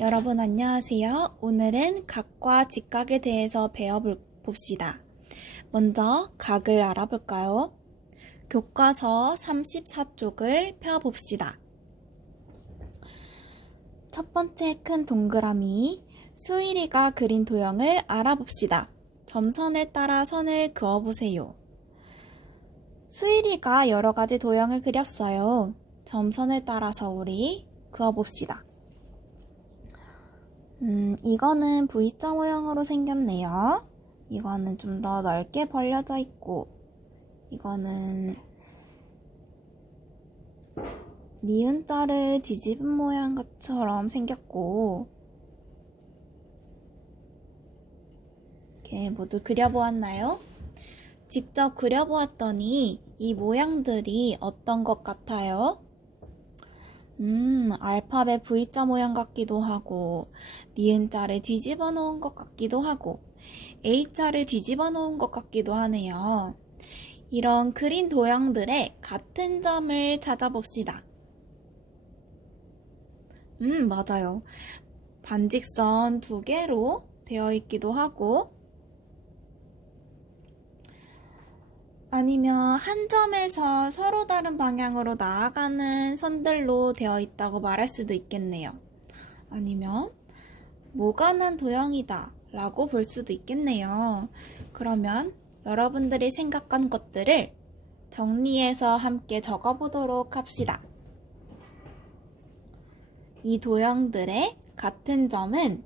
여러분 안녕하세요. 오늘은 각과 직각에 대해서 배워봅시다. 먼저 각을 알아볼까요? 교과서 34쪽을 펴봅시다. 첫 번째 큰 동그라미, 수일이가 그린 도형을 알아봅시다. 점선을 따라 선을 그어보세요. 수일이가 여러 가지 도형을 그렸어요. 점선을 따라서 우리 그어봅시다. 음, 이거는 V자 모형으로 생겼네요. 이거는 좀 더 넓게 벌려져 있고, 이거는 니은자를 뒤집은 모양처럼 생겼고, 이렇게 모두 그려보았나요? 직접 그려보았더니 이 모양들이 어떤 것 같아요? 음, 알파벳 V자 모양 같기도 하고, 니은자를 뒤집어 놓은 것 같기도 하고, A자를 뒤집어 놓은 것 같기도 하네요. 이런 그린 도형들의 같은 점을 찾아봅시다. 음, 맞아요. 반직선 두 개로 되어 있기도 하고, 아니면 한 점에서 서로 다른 방향으로 나아가는 선들로 되어 있다고 말할 수도 있겠네요. 아니면 모가난 도형이다 라고 볼 수도 있겠네요. 그러면 여러분들이 생각한 것들을 정리해서 함께 적어보도록 합시다. 이 도형들의 같은 점은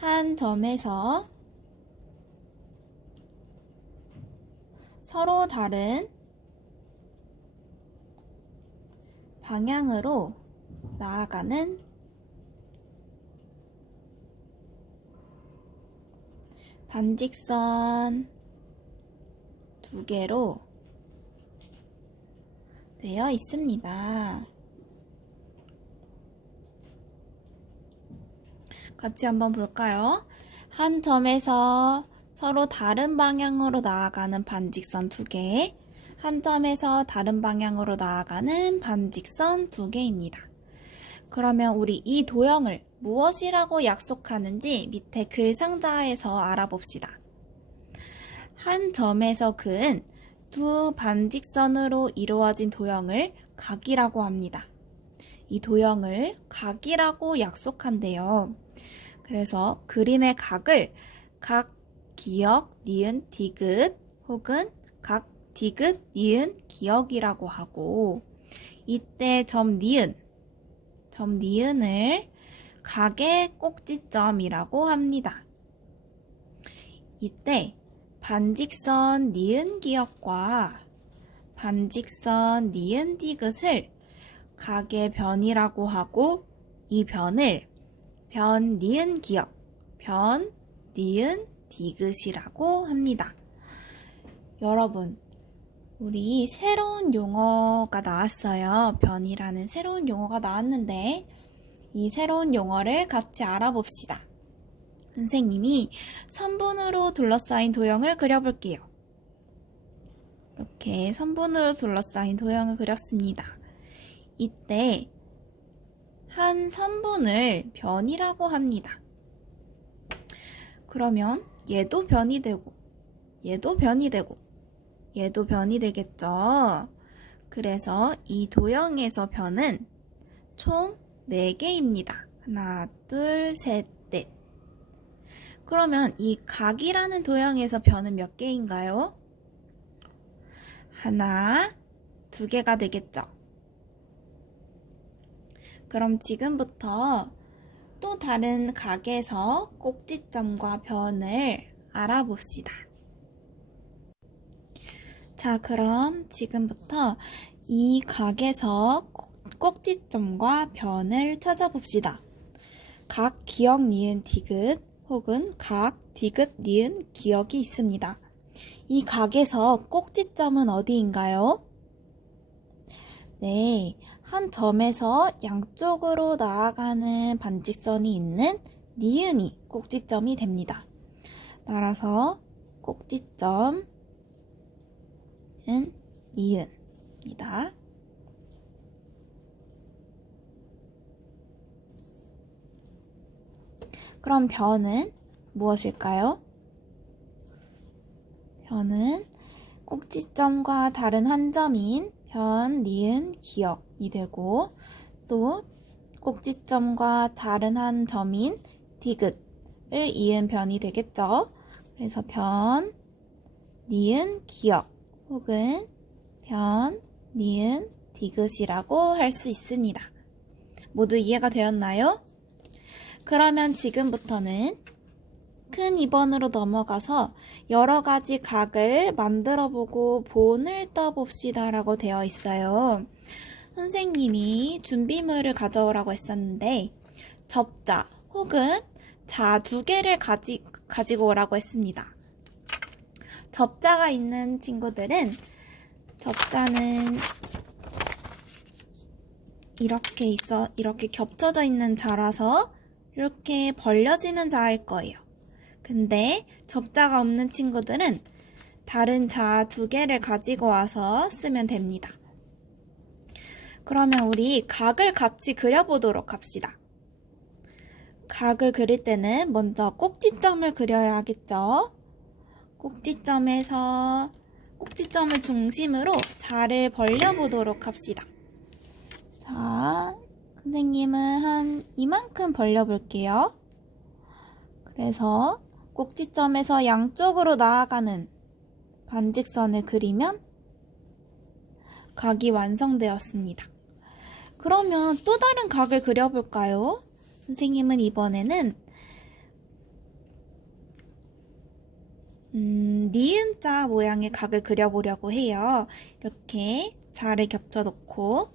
한 점에서 서로 다른 방향으로 나아가는 반직선 두 개로 되어 있습니다. 같이 한번 볼까요? 한 점에서 서로 다른 방향으로 나아가는 반직선 두 개, 한 점에서 다른 방향으로 나아가는 반직선 두 개입니다. 그러면 우리 이 도형을 무엇이라고 약속하는지 밑에 글 상자에서 알아봅시다. 한 점에서 그은 두 반직선으로 이루어진 도형을 각이라고 합니다. 이 도형을 각이라고 약속한대요. 그래서 그림의 각을 각 기역, 니은, 디귿 혹은 각 디귿, 니은, 기역이라고 하고 이때 점 니은, 점 니은을 각의 꼭지점이라고 합니다. 이때 반직선 니은 기역과 반직선 니은 디귿을 각의 변이라고 하고 이 변을 변 니은 기역, 변 니은 디귿이라고 합니다. 여러분, 우리 새로운 용어가 나왔어요. 변이라는 새로운 용어가 나왔는데 이 새로운 용어를 같이 알아봅시다. 선생님이 선분으로 둘러싸인 도형을 그려볼게요. 이렇게 선분으로 둘러싸인 도형을 그렸습니다. 이때 한 선분을 변이라고 합니다. 그러면 얘도 변이 되고 얘도 변이 되고 얘도 변이 되겠죠. 그래서 이 도형에서 변은 총 4개입니다. 하나, 둘, 셋, 넷. 그러면 이 각이라는 도형에서 변은 몇 개인가요? 하나, 두 개가 되겠죠. 그럼 지금부터 또 다른 각에서 꼭지점과 변을 알아봅시다. 자, 그럼 지금부터 이 각에서 꼭지점과 변을 찾아봅시다. 각 기억 니은 디귿 혹은 각 디귿 니은 기억이 있습니다. 이 각에서 꼭지점은 어디인가요? 네, 한 점에서 양쪽으로 나아가는 반직선이 있는 니은이 꼭지점이 됩니다. 따라서 꼭지점은 니은입니다. 그럼 변은 무엇일까요? 변은 꼭지점과 다른 한 점인 변, 니은, 기억 이 되고 또 꼭지점과 다른 한 점인 디귿을 이은 변이 되겠죠. 그래서 변, 니은, 기억 혹은 변, 니은, 디귿이라고 할 수 있습니다. 모두 이해가 되었나요? 그러면 지금부터는 큰 2번으로 넘어가서 여러 가지 각을 만들어 보고 본을 떠 봅시다 라고 되어 있어요. 선생님이 준비물을 가져오라고 했었는데 접자 혹은 자 두 개를 가지, 가지고 오라고 했습니다. 접자가 있는 친구들은 접자는 이렇게 있어 이렇게 겹쳐져 있는 자라서 이렇게 벌려지는 자일 거예요. 근데 접자가 없는 친구들은 다른 자 두 개를 가지고 와서 쓰면 됩니다. 그러면 우리 각을 같이 그려보도록 합시다. 각을 그릴 때는 먼저 꼭지점을 그려야 하겠죠? 꼭지점에서 꼭지점을 중심으로 자를 벌려보도록 합시다. 자, 선생님은 한 이만큼 벌려볼게요. 그래서 꼭지점에서 양쪽으로 나아가는 반직선을 그리면 각이 완성되었습니다. 그러면 또 다른 각을 그려볼까요? 선생님은 이번에는 음, 니은자 모양의 각을 그려보려고 해요. 이렇게 자를 겹쳐 놓고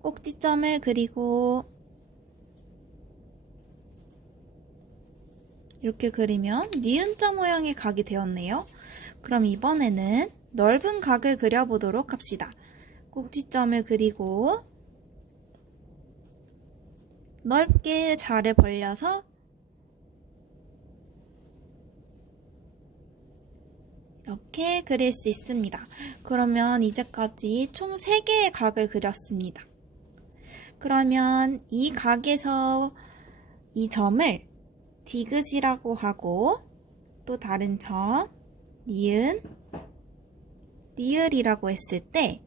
꼭지점을 그리고 이렇게 그리면 니은자 모양의 각이 되었네요. 그럼 이번에는 넓은 각을 그려보도록 합시다. 꼭지점을 그리고 넓게 자를 벌려서 이렇게 그릴 수 있습니다. 그러면 이제까지 총 3개의 각을 그렸습니다. 그러면 이 각에서 이 점을 디귿이라고 하고 또 다른 점 니은 리을이라고 했을 때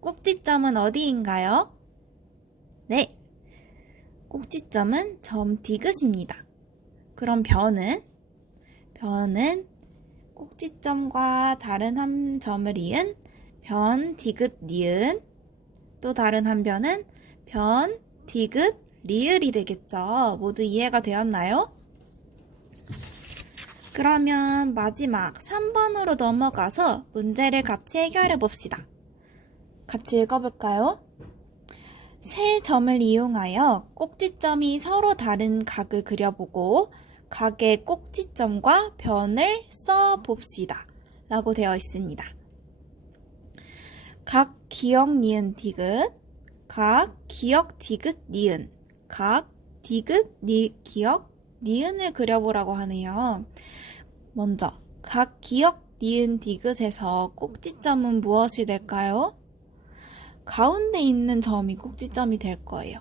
꼭지점은 어디인가요? 네, 꼭지점은 점 디귿입니다. 그럼 변은 변은 꼭지점과 다른 한 점을 이은 변 디귿 니은 또 다른 한 변은 변 디귿 리을이 되겠죠. 모두 이해가 되었나요? 그러면 마지막 3번으로 넘어가서 문제를 같이 해결해 봅시다. 같이 읽어볼까요? 세 점을 이용하여 꼭지점이 서로 다른 각을 그려보고 각의 꼭지점과 변을 써 봅시다. 라고 되어 있습니다. 각 기억 니은 디귿, 각 기억 디귿 니은, 각 디귿 니 기억 니은을 그려보라고 하네요. 먼저 각 기억 니은 디귿에서 꼭지점은 무엇이 될까요? 가운데 있는 점이 꼭지점이 될 거예요.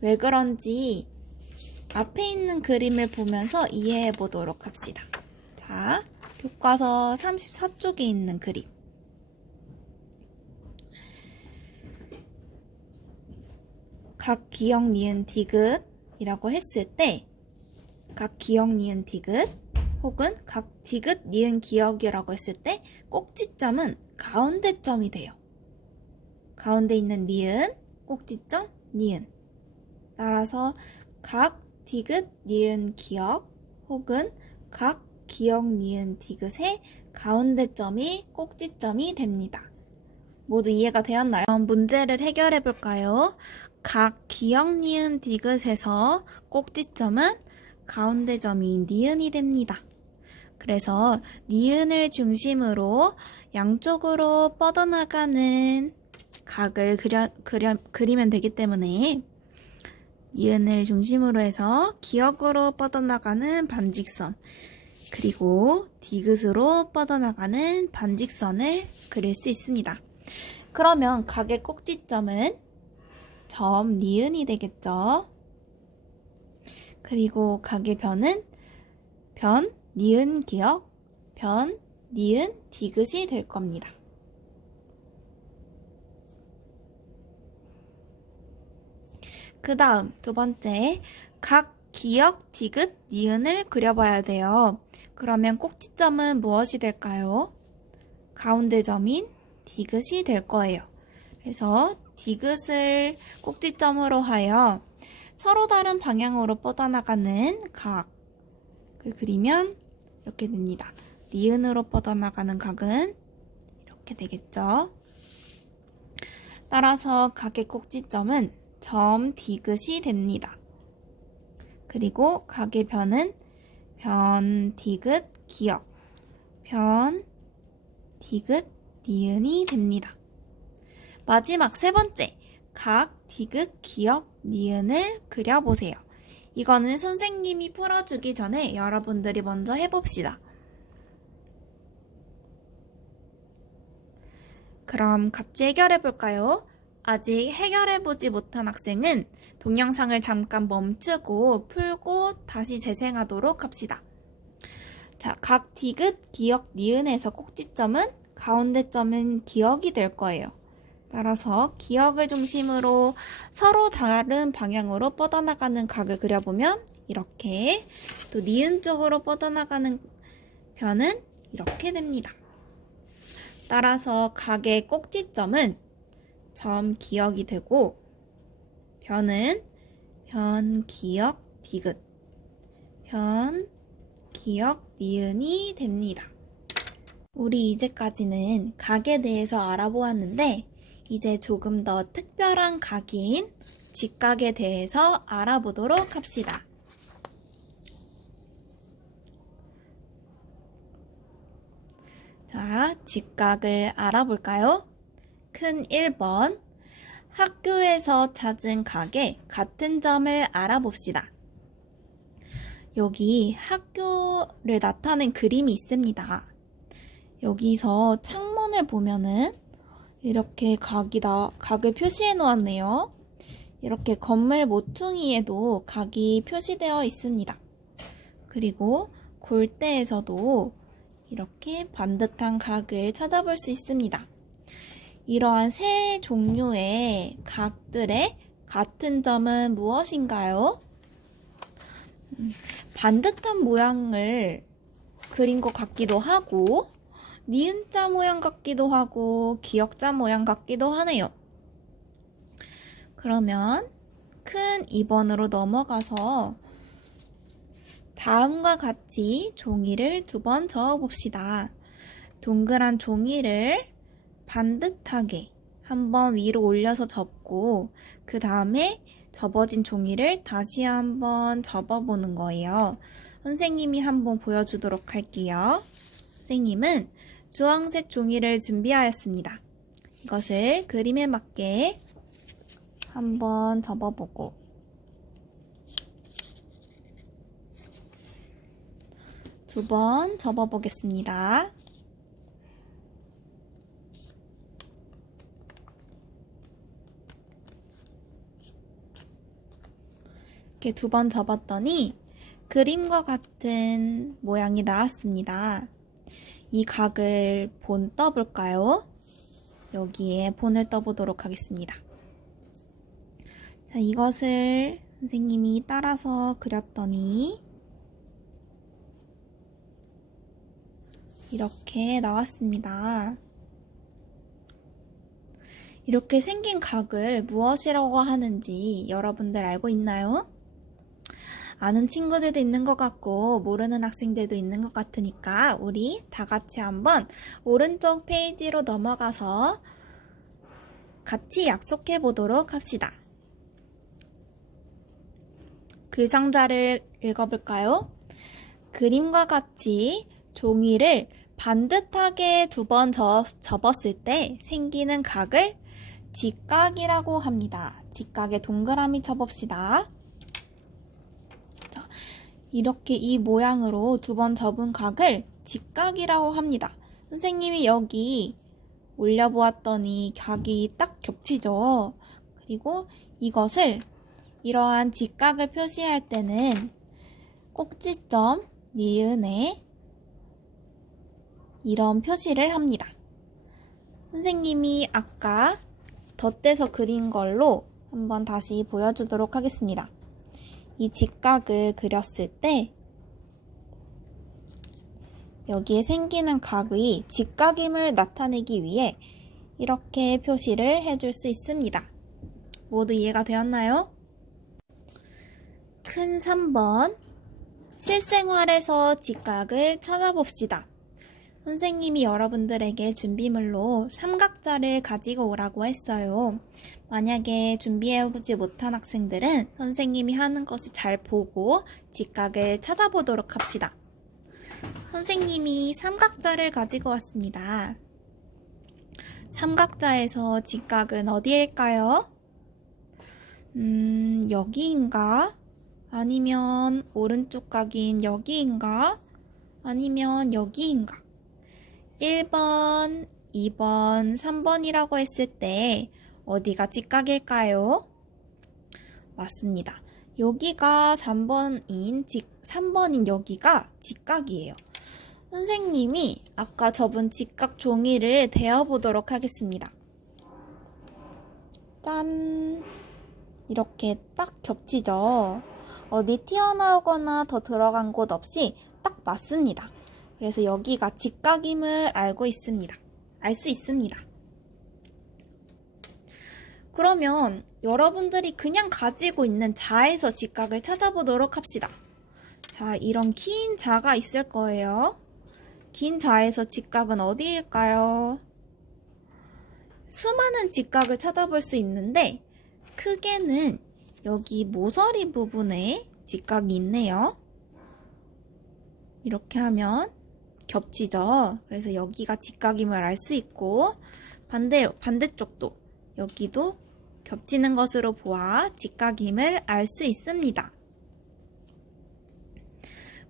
왜 그런지 앞에 있는 그림을 보면서 이해해 보도록 합시다. 자, 교과서 34쪽에 있는 그림. 각 기억 니은 디귿이라고 했을 때 각 기억 니은 디귿 혹은 각 디귿 니은 기억이라고 했을 때 꼭지점은 가운데 점이 돼요. 가운데 있는 니은, 꼭지점, 니은. 따라서 각 디귿 니은 기억 혹은 각 기억 니은 디귿의 가운데 점이 꼭지점이 됩니다. 모두 이해가 되었나요? 문제를 해결해 볼까요? 각 기억 니은 디귿에서 꼭지점은 가운데 점이 니은이 됩니다. 그래서 니은을 중심으로 양쪽으로 뻗어나가는 각을 그려, 그려, 그리면 되기 때문에 니은을 중심으로 해서 기억으로 뻗어나가는 반직선 그리고 디귿으로 뻗어나가는 반직선을 그릴 수 있습니다. 그러면 각의 꼭지점은 점 니은이 되겠죠. 그리고 각의 변은 변, 니은, 기역, 변, 니은, 디귿이 될 겁니다. 그 다음 두 번째, 각 기역, 디귿, 니은을 그려봐야 돼요. 그러면 꼭지점은 무엇이 될까요? 가운데 점인 디귿이 될 거예요. 그래서 디귿을 꼭지점으로 하여 서로 다른 방향으로 뻗어나가는 각을 그리면 이렇게 됩니다. 니은으로 뻗어나가는 각은 이렇게 되겠죠. 따라서 각의 꼭지점은 점 디귿이 됩니다. 그리고 각의 변은 변, 디귿, 기역, 변, 디귿, 니은이 됩니다. 마지막 세 번째, 각, 디귿, 기역, 니은을 그려보세요. 이거는 선생님이 풀어주기 전에 여러분들이 먼저 해봅시다. 그럼 같이 해결해볼까요? 아직 해결해보지 못한 학생은 동영상을 잠깐 멈추고 풀고 다시 재생하도록 합시다. 자, 각 디귿, 기역, 니은에서 꼭지점은 가운데 점은 기역이 될 거예요. 따라서 기역을 중심으로 서로 다른 방향으로 뻗어나가는 각을 그려보면 이렇게 또 니은 쪽으로 뻗어나가는 변은 이렇게 됩니다. 따라서 각의 꼭지점은 점 기역이 되고 변은 변 기역 디귿 변 기역 니은이 됩니다. 우리 이제까지는 각에 대해서 알아보았는데 이제 조금 더 특별한 각인 직각에 대해서 알아보도록 합시다. 자, 직각을 알아볼까요? 큰 1번. 학교에서 찾은 각의 같은 점을 알아봅시다. 여기 학교를 나타낸 그림이 있습니다. 여기서 창문을 보면은 이렇게 각이 나, 각을 표시해 놓았네요. 이렇게 건물 모퉁이에도 각이 표시되어 있습니다. 그리고 골대에서도 이렇게 반듯한 각을 찾아볼 수 있습니다. 이러한 세 종류의 각들의 같은 점은 무엇인가요? 음, 반듯한 모양을 그린 것 같기도 하고, 니은자 모양 같기도 하고, 기역자 모양 같기도 하네요. 그러면 큰 2번으로 넘어가서 다음과 같이 종이를 두 번 저어 봅시다. 동그란 종이를 반듯하게 한번 위로 올려서 접고 그 다음에 접어진 종이를 다시 한번 접어보는 거예요. 선생님이 한번 보여주도록 할게요. 선생님은 주황색 종이를 준비하였습니다. 이것을 그림에 맞게 한번 접어보고 두 번 접어보겠습니다. 이렇게 두 번 접었더니 그림과 같은 모양이 나왔습니다. 이 각을 본 떠볼까요? 여기에 본을 떠보도록 하겠습니다. 자, 이것을 선생님이 따라서 그렸더니 이렇게 나왔습니다. 이렇게 생긴 각을 무엇이라고 하는지 여러분들 알고 있나요? 아는 친구들도 있는 것 같고 모르는 학생들도 있는 것 같으니까 우리 다 같이 한번 오른쪽 페이지로 넘어가서 같이 약속해 보도록 합시다. 글상자를 읽어볼까요? 그림과 같이 종이를 반듯하게 두 번 접었을 때 생기는 각을 직각이라고 합니다. 직각에 동그라미 쳐봅시다. 자, 이렇게 이 모양으로 두 번 접은 각을 직각이라고 합니다. 선생님이 여기 올려보았더니 각이 딱 겹치죠. 그리고 이것을 이러한 직각을 표시할 때는 꼭지점, 니은에 이런 표시를 합니다. 선생님이 아까 덧대서 그린 걸로 한번 다시 보여주도록 하겠습니다. 이 직각을 그렸을 때 여기에 생기는 각의 직각임을 나타내기 위해 이렇게 표시를 해줄 수 있습니다. 모두 이해가 되었나요? 큰 3번 실생활에서 직각을 찾아봅시다. 선생님이 여러분들에게 준비물로 삼각자를 가지고 오라고 했어요. 만약에 준비해보지 못한 학생들은 선생님이 하는 것을 잘 보고 직각을 찾아보도록 합시다. 선생님이 삼각자를 가지고 왔습니다. 삼각자에서 직각은 어디일까요? 음, 여기인가? 아니면 오른쪽 각인 여기인가? 아니면 여기인가? 1번, 2번, 3번이라고 했을 때 어디가 직각일까요? 맞습니다. 여기가 3번인 직, 3번인 여기가 직각이에요. 선생님이 아까 접은 직각 종이를 대어보도록 하겠습니다. 짠! 이렇게 딱 겹치죠? 어디 튀어나오거나 더 들어간 곳 없이 딱 맞습니다. 그래서 여기가 직각임을 알고 있습니다. 알 수 있습니다. 그러면 여러분들이 그냥 가지고 있는 자에서 직각을 찾아보도록 합시다. 자, 이런 긴 자가 있을 거예요. 긴 자에서 직각은 어디일까요? 수많은 직각을 찾아볼 수 있는데 크게는 여기 모서리 부분에 직각이 있네요. 이렇게 하면 겹치죠. 그래서 여기가 직각임을 알 수 있고 반대 반대쪽도 여기도 겹치는 것으로 보아 직각임을 알 수 있습니다.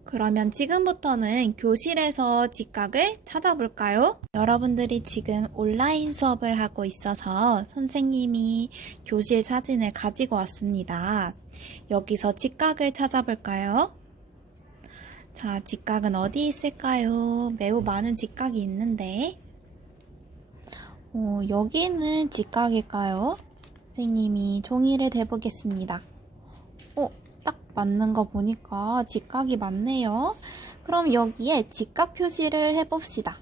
그러면 지금부터는 교실에서 직각을 찾아볼까요? 여러분들이 지금 온라인 수업을 하고 있어서 선생님이 교실 사진을 가지고 왔습니다. 여기서 직각을 찾아볼까요? 자, 직각은 어디 있을까요? 매우 많은 직각이 있는데, 어, 여기는 직각일까요? 선생님이 종이를 대보겠습니다. 어, 딱 맞는 거 보니까 직각이 맞네요. 그럼 여기에 직각 표시를 해봅시다.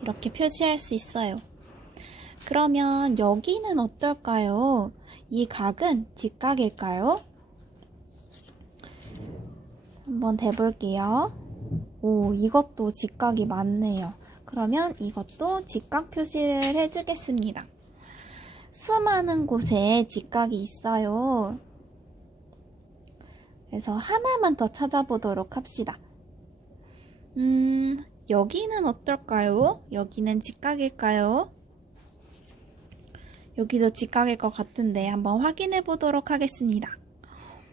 이렇게 표시할 수 있어요. 그러면 여기는 어떨까요? 이 각은 직각일까요? 한번 대볼게요. 오, 이것도 직각이 맞네요. 그러면 이것도 직각 표시를 해주겠습니다. 수많은 곳에 직각이 있어요. 그래서 하나만 더 찾아보도록 합시다. 음, 여기는 어떨까요? 여기는 직각일까요? 여기도 직각일 것 같은데 한번 확인해 보도록 하겠습니다.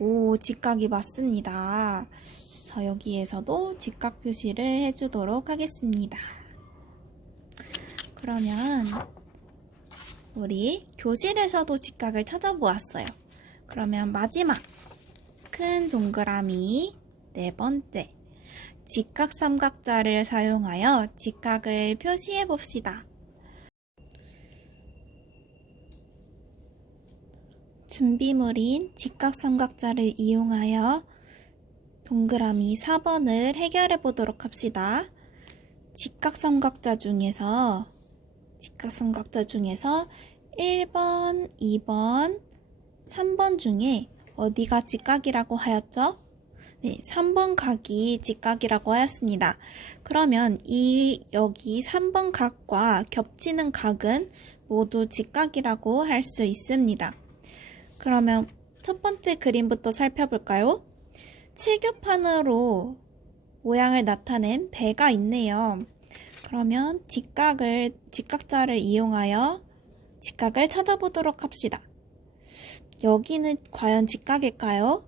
오, 직각이 맞습니다. 그래서 여기에서도 직각 표시를 해주도록 하겠습니다. 그러면 우리 교실에서도 직각을 찾아보았어요. 그러면 마지막 큰 동그라미 네 번째 직각 삼각자를 사용하여 직각을 표시해 봅시다. 준비물인 직각삼각자를 이용하여 동그라미 4번을 해결해 보도록 합시다. 직각삼각자 중에서 직각삼각자 중에서 1번, 2번, 3번 중에 어디가 직각이라고 하였죠? 네, 3번 각이 직각이라고 하였습니다. 그러면 이 여기 3번 각과 겹치는 각은 모두 직각이라고 할 수 있습니다. 그러면 첫 번째 그림부터 살펴볼까요? 칠교판으로 모양을 나타낸 배가 있네요. 그러면 직각을, 직각자를 이용하여 직각을 찾아보도록 합시다. 여기는 과연 직각일까요?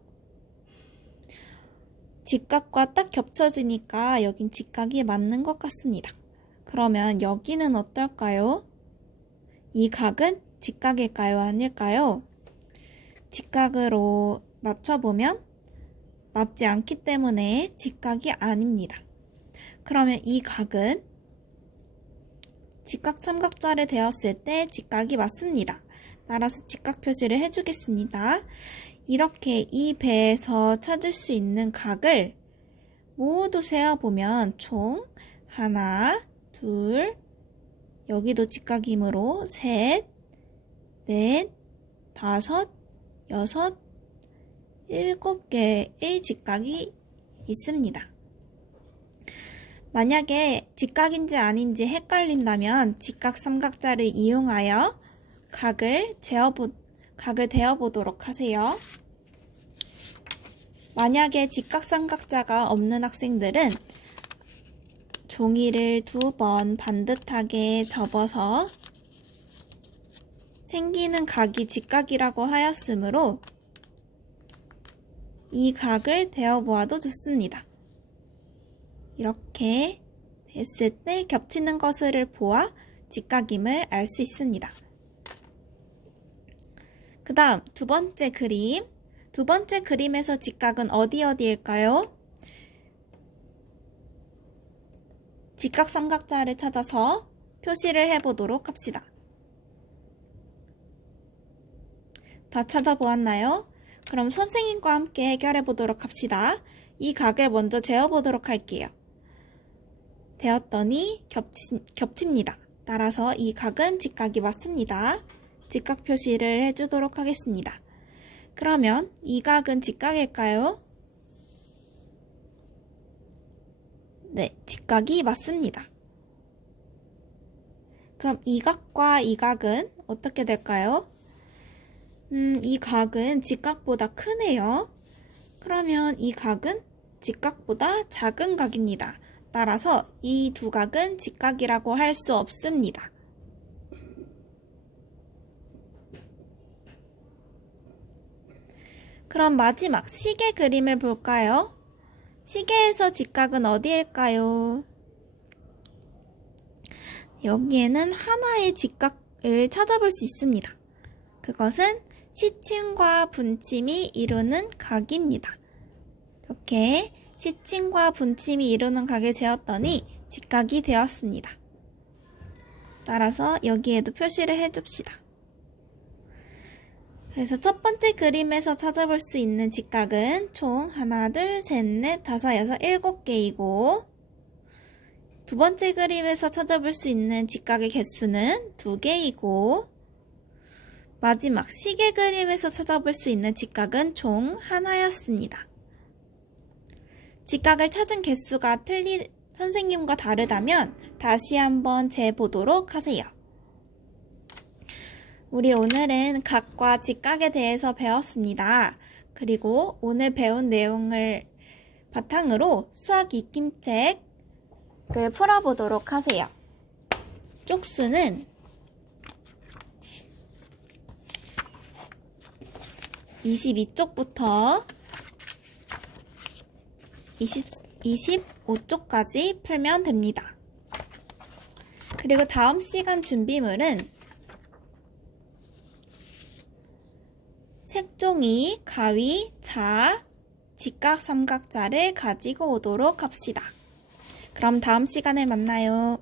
직각과 딱 겹쳐지니까 여긴 직각이 맞는 것 같습니다. 그러면 여기는 어떨까요? 이 각은 직각일까요? 아닐까요? 직각으로 맞춰보면 맞지 않기 때문에 직각이 아닙니다. 그러면 이 각은 직각 삼각자를 되었을 때 직각이 맞습니다. 따라서 직각 표시를 해주겠습니다. 이렇게 이 배에서 찾을 수 있는 각을 모두 세어보면 총 하나, 둘, 여기도 직각이므로 셋, 넷, 다섯, 여섯, 일곱 개의 직각이 있습니다. 만약에 직각인지 아닌지 헷갈린다면 직각 삼각자를 이용하여 각을 재어보, 각을 대어보도록 하세요. 만약에 직각 삼각자가 없는 학생들은 종이를 두 번 반듯하게 접어서 생기는 각이 직각이라고 하였으므로 이 각을 대어 보아도 좋습니다. 이렇게 됐을 때 겹치는 것을 보아 직각임을 알 수 있습니다. 그 다음 두 번째 그림. 두 번째 그림에서 직각은 어디 어디일까요? 직각 삼각자를 찾아서 표시를 해보도록 합시다. 다 찾아보았나요? 그럼 선생님과 함께 해결해 보도록 합시다. 이 각을 먼저 재어 보도록 할게요. 되었더니 겹치, 겹칩니다. 따라서 이 각은 직각이 맞습니다. 직각 표시를 해주도록 하겠습니다. 그러면 이 각은 직각일까요? 네, 직각이 맞습니다. 그럼 이 각과 이 각은 어떻게 될까요? 음, 이 각은 직각보다 크네요. 그러면 이 각은 직각보다 작은 각입니다. 따라서 이 두 각은 직각이라고 할 수 없습니다. 그럼 마지막 시계 그림을 볼까요? 시계에서 직각은 어디일까요? 여기에는 하나의 직각을 찾아볼 수 있습니다. 그것은 시침과 분침이 이루는 각입니다. 이렇게 시침과 분침이 이루는 각을 재었더니 직각이 되었습니다. 따라서 여기에도 표시를 해줍시다. 그래서 첫 번째 그림에서 찾아볼 수 있는 직각은 총 하나, 둘, 셋, 넷, 다섯, 여섯, 일곱 개이고 두 번째 그림에서 찾아볼 수 있는 직각의 개수는 두 개이고 마지막 시계 그림에서 찾아볼 수 있는 직각은 총 하나였습니다. 직각을 찾은 개수가 틀린 선생님과 다르다면 다시 한번 재보도록 하세요. 우리 오늘은 각과 직각에 대해서 배웠습니다. 그리고 오늘 배운 내용을 바탕으로 수학 익힘책을 풀어보도록 하세요. 쪽수는 22쪽부터 20, 25쪽까지 풀면 됩니다. 그리고 다음 시간 준비물은 색종이, 가위, 자, 직각 삼각자를 가지고 오도록 합시다. 그럼 다음 시간에 만나요.